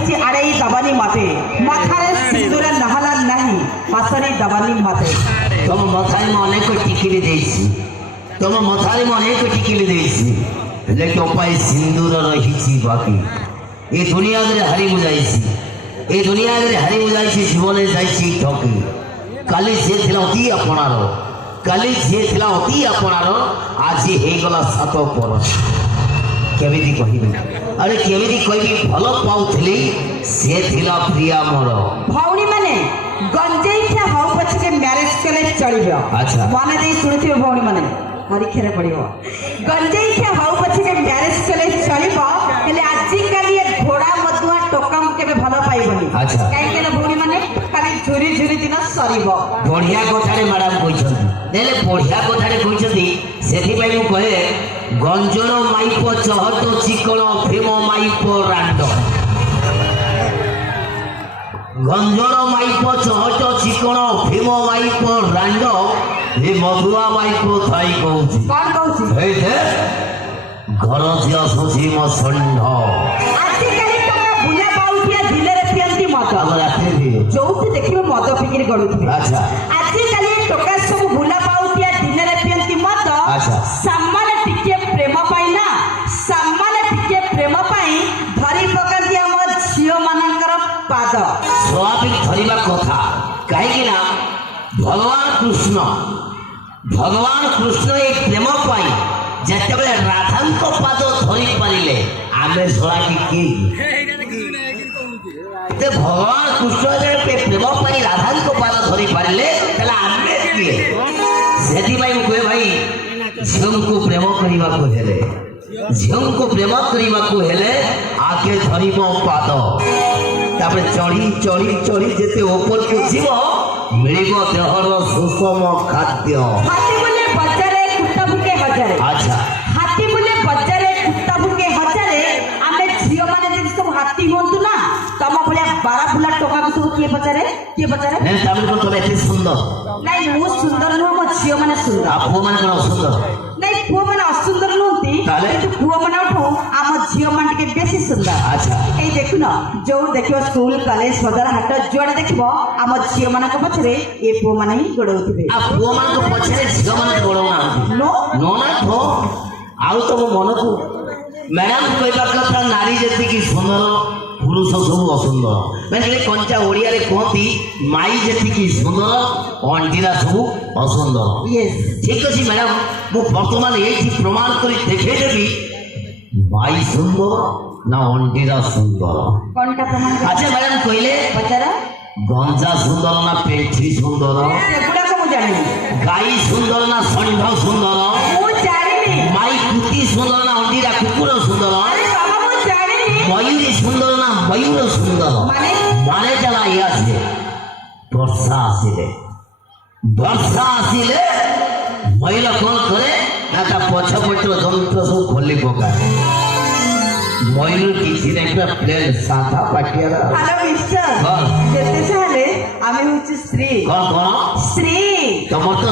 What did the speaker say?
କହିଛି ଆଡ଼େଇ ଦବାନି ମତେ ମଥାରେ ସିନ୍ଦୁର ନହଲା ନାହିଁ ହସରେ ଦବାନି ମତେ। ତମ ମଥାରେ ମୁଁ ଅନେକ ଟିକିଲି ଦେଇଛି, ତମ ମଥାରେ ମୁଁ ଅନେକ ଟିକିଲି ଦେଇଛି, ହେଲେ ତୋ ପାଇଁ ସିନ୍ଦୁର ରହିଛି ବାକି। ଏ ଦୁନିଆରେ ହାରି ମୁଁ ଯାଇଛି, ଏ ଦୁନିଆରେ ହାରି ମୁଁ ଯାଇଛି, ଜୀବନରେ ଯାଇଛି ଠକି। କାଲି ସିଏ ଥିଲା ଅତି ଆପଣାର, କାଲି ସିଏ ଥିଲା ଅତି ଆପଣାର, ଆଜି ହେଇଗଲା 7 ବରଷ। କେମିତି କହିବି, ଆରେ କେମିତି କହିବି, ଭଲ ପାଉଥିଲି ସେ ଥିଲା ପ୍ରିୟା ମୋର। ଭଉଣୀ ମାନେ ଗଞ୍ଜେଇ ଖିଆ ହଉ ପଛକେ ମ୍ୟାରେଜ କଲେ ଚଳିବ। ଆଚ୍ଛା। ମନେ ଦେଇ ଶୁଣୁଥିବେ ଭଉଣୀ ମାନେ, ପରୀକ୍ଷାରେ ପଡ଼ିବ। ଗଞ୍ଜେଇ ଖିଆ ହଉ ପଛକେ ମ୍ୟାରେଜ କଲେ ଚଳିବ, ହେଲେ ଆଜିକାଲି ଏ ଘୋଡ଼ା ମଧୁଆ ଟୋକାଙ୍କୁ କେବେ ଭଲ ପାଇବନି। ଆଚ୍ଛା। କାହିଁକି ନା ଭଉଣୀ ମାନେ ଖାଲି ଝୁରି ଝୁରି ଦିନ ସରିବ। ବଢିଆ କଥାରେ ମ୍ୟାଡାମ କହିଛନ୍ତି, ହେଲେ ବଢିଆ କଥାରେ କହିଛନ୍ତି, ସେଥିପାଇଁ ମୁଁ କହେ ଗଞ୍ଜନ ମାଇପ ଚହଟ ଚିକଣ ପ୍ରେମ ମାଇପ ରାଣ୍ଡ। ଗଞ୍ଜନ ମାଇପ ଚହଟ ଚିକଣ ପ୍ରେମ ମାଇପ ରାଣ୍ଡ, ଏ ମଧୁଆ ମାଇପ ଥାଇ କହୁଛି। କଣ କହୁଛି? ହେଇତେ ଘର ଝିଅ ଶୋଷି ମୋ ଷଣ୍ଢ। ଆଜିକାଲି ଟୋକା ବୁଲା ପାଉଥିଆ ଦିନରେ ପିଅନ୍ତି ମଦ, ଆମ ରାତିରେ ପିଇବେ। ଯୋଉଠି ଦେଖିବେ ମଦ ପିକିରି ଗଡୁଥିବେ। ଆଚ୍ଛା। ଆଜିକାଲି ଟୋକା ସବୁ ବୁଲା ପାଉଥିଆ ଦିନରେ ପିଅନ୍ତି ମଦ। ଆଚ୍ଛା। ସାମାନ୍ୟ ଟିକେ ପ୍ରେମ ପାଇଁ ନା, ସାମାନ୍ୟ ଟିକେ ପ୍ରେମ ପାଇଁ ଧରି ପକାନ୍ତି ଆମ ଝିଅ ମାନଙ୍କର ପାଦ। ସ୍ୱାଭାବିକ ଧରିବା କଥା, କାହିଁକି ନା ଭଗବାନ କୃଷ୍ଣ ଏ ପ୍ରେମ ପାଇଁ ଯେତେବେଳେ ରାଧାଙ୍କ ପାଦ ଧରି ପାରିଲେ, ଆମେ ଶଳାକି କିଏ? ଭଗବାନ କୃଷ୍ଣ ଯେତେବେଳେ ପ୍ରେମ ପାଇଁ ରାଧାଙ୍କ ପାଦ ଧରି ପାରିଲେ, ତାହେଲେ ଆମେ କିଏ? ସେଥିପାଇଁ ମୁଁ କୁହେ ଭାଇ, ଝିଅଙ୍କୁ ପ୍ରେମ କରିବାକୁ ହେଲେ, ଝିଅଙ୍କୁ ପ୍ରେମ କରିବାକୁ ହେଲେ ଆଗେ ଧରିବ ପାଦ, ତାପରେ ଚଢି ଚଢି ଚଢି ଯେତେ ଉପରକୁ ଯିବ ମିଳିବ ଦେହର ସୁଷମ ଖାଦ୍ୟ। ହାତୀ ବୁଲେ ବଜାରେ କୁଟା ଭୁକେ ହଜାରେ। ଆଚ୍ଛା। ହାତୀ ବୁଲେ ବଜାରେ କୁଟା ଭୁକେ ହଜାରେ। ଆମେ ଝିଅ ମାନେ ଯଦି ସବୁ ହାତୀ ହୁଅନ୍ତୁ ନା, ତମ ଭଳିଆ ବାରାବୁଲା ଟୋକାକୁ ସବୁ କିଏ ପଚାରେ? କିଏ ପଚାରେ? ତାପରେ ତମେ ଏତେ ସୁନ୍ଦର? ନାଇଁ, ମୁଁ ସୁନ୍ଦର ନୁହଁ, ମୋ ଝିଅ ମାନେ ସୁନ୍ଦର। ଆଉ ପୁଅ ମାନେ କଣ ଅସୁନ୍ଦର? ନାଇଁ, ପୁଅ ମାନେ ଅସୁନ୍ଦର ନୁହନ୍ତି, ତାହେଲେ? କିନ୍ତୁ ପୁଅ ମାନଠୁ ଆମ ଝିଅ ମାନେ ଟିକେ ବେଶୀ ସୁନ୍ଦର। ଆଚ୍ଛା। ଏଇ ଦେଖୁନ, ଯୋଉ ଦେଖିବ ସ୍କୁଲ କଲେଜ ବଜାର ହାଟ ଯୁଆଡେ ଦେଖିବ, ଆମ ଝିଅ ମାନଙ୍କ ପଛରେ ଏ ପୁଅ ମାନେ ହିଁ ଗୋଡଉଥିବେ। ଆଉ ପୁଅ ମାନଙ୍କ ପଛରେ ଝିଅ ମାନେ ଗୋଡଉନାହାନ୍ତି। ନୋ ଆଉ ତମ ମନକୁ ମ୍ୟାଡାମ କହିବା କଥା, ନାରୀ ଯେତିକି ସୁନ୍ଦର ପୁରୁଷ ସବୁ ଅସୁନ୍ଦର। ମାନେ କଞ୍ଚା ଓଡ଼ିଆରେ କୁହନ୍ତି, ମାଇ ଯେତିକି ସୁନ୍ଦର ଅଣ୍ଡିରା ସବୁ ଅସୁନ୍ଦର। ୟେସ୍। ଠିକ ଅଛି ମ୍ୟାଡାମ, ମୁଁ ବର୍ତ୍ତମାନ ଏଇଠି ପ୍ରମାଣ କରି ଦେଖେଇଦେବି ମାଇ ସୁନ୍ଦର ନା ଅଣ୍ଡିରା ସୁନ୍ଦର। କଣଟା ପ୍ରମାଣ? ଆଚ୍ଛା ମ୍ୟାଡାମ କହିଲେ, ପଚାର। ଗଞ୍ଜା ସୁନ୍ଦର ନା ପେଣ୍ଠି ସୁନ୍ଦର? ସେଗୁଡାକ ମୁଁ ଜାଣିନି। ଗାଈ ସୁନ୍ଦର ନା ଷଣ୍ଢ ସୁନ୍ଦର? ମୁଁ ଜାଣିନି। ମାଇ କୁତି ସୁନ୍ଦର ନା ଅଣ୍ଡିରା କୁକୁର ସୁନ୍ଦର? ଆରେ ବାବା, ମୁଁ ଜାଣିନି। ମୟୂରୀ ସୁନ୍ଦର ନା ମୟୂର ସୁନ୍ଦର? ମାନେ ଯାହା ଇଏ ଆସିଲେ, ବର୍ଷା ଆସିଲେ ମୟୂର କଣ କରେ ନା ତା ପଛପଟର ଯନ୍ତ୍ର ସବୁ ଖୋଲି ପକାଏ। ମୟୂର କିଛି ନାହିଁ, ପୁରା ପ୍ଲେନ ସାଧା ପାଟିଆର। ହ୍ୟାଲୋ ମିଷ୍ଟର, ହଁ। ଯେତେ ଚାହେଲେ ଆମେ ହଉଛି ସ୍ତ୍ରୀ। କଣ ସ୍ତ୍ରୀ। ତମର ତ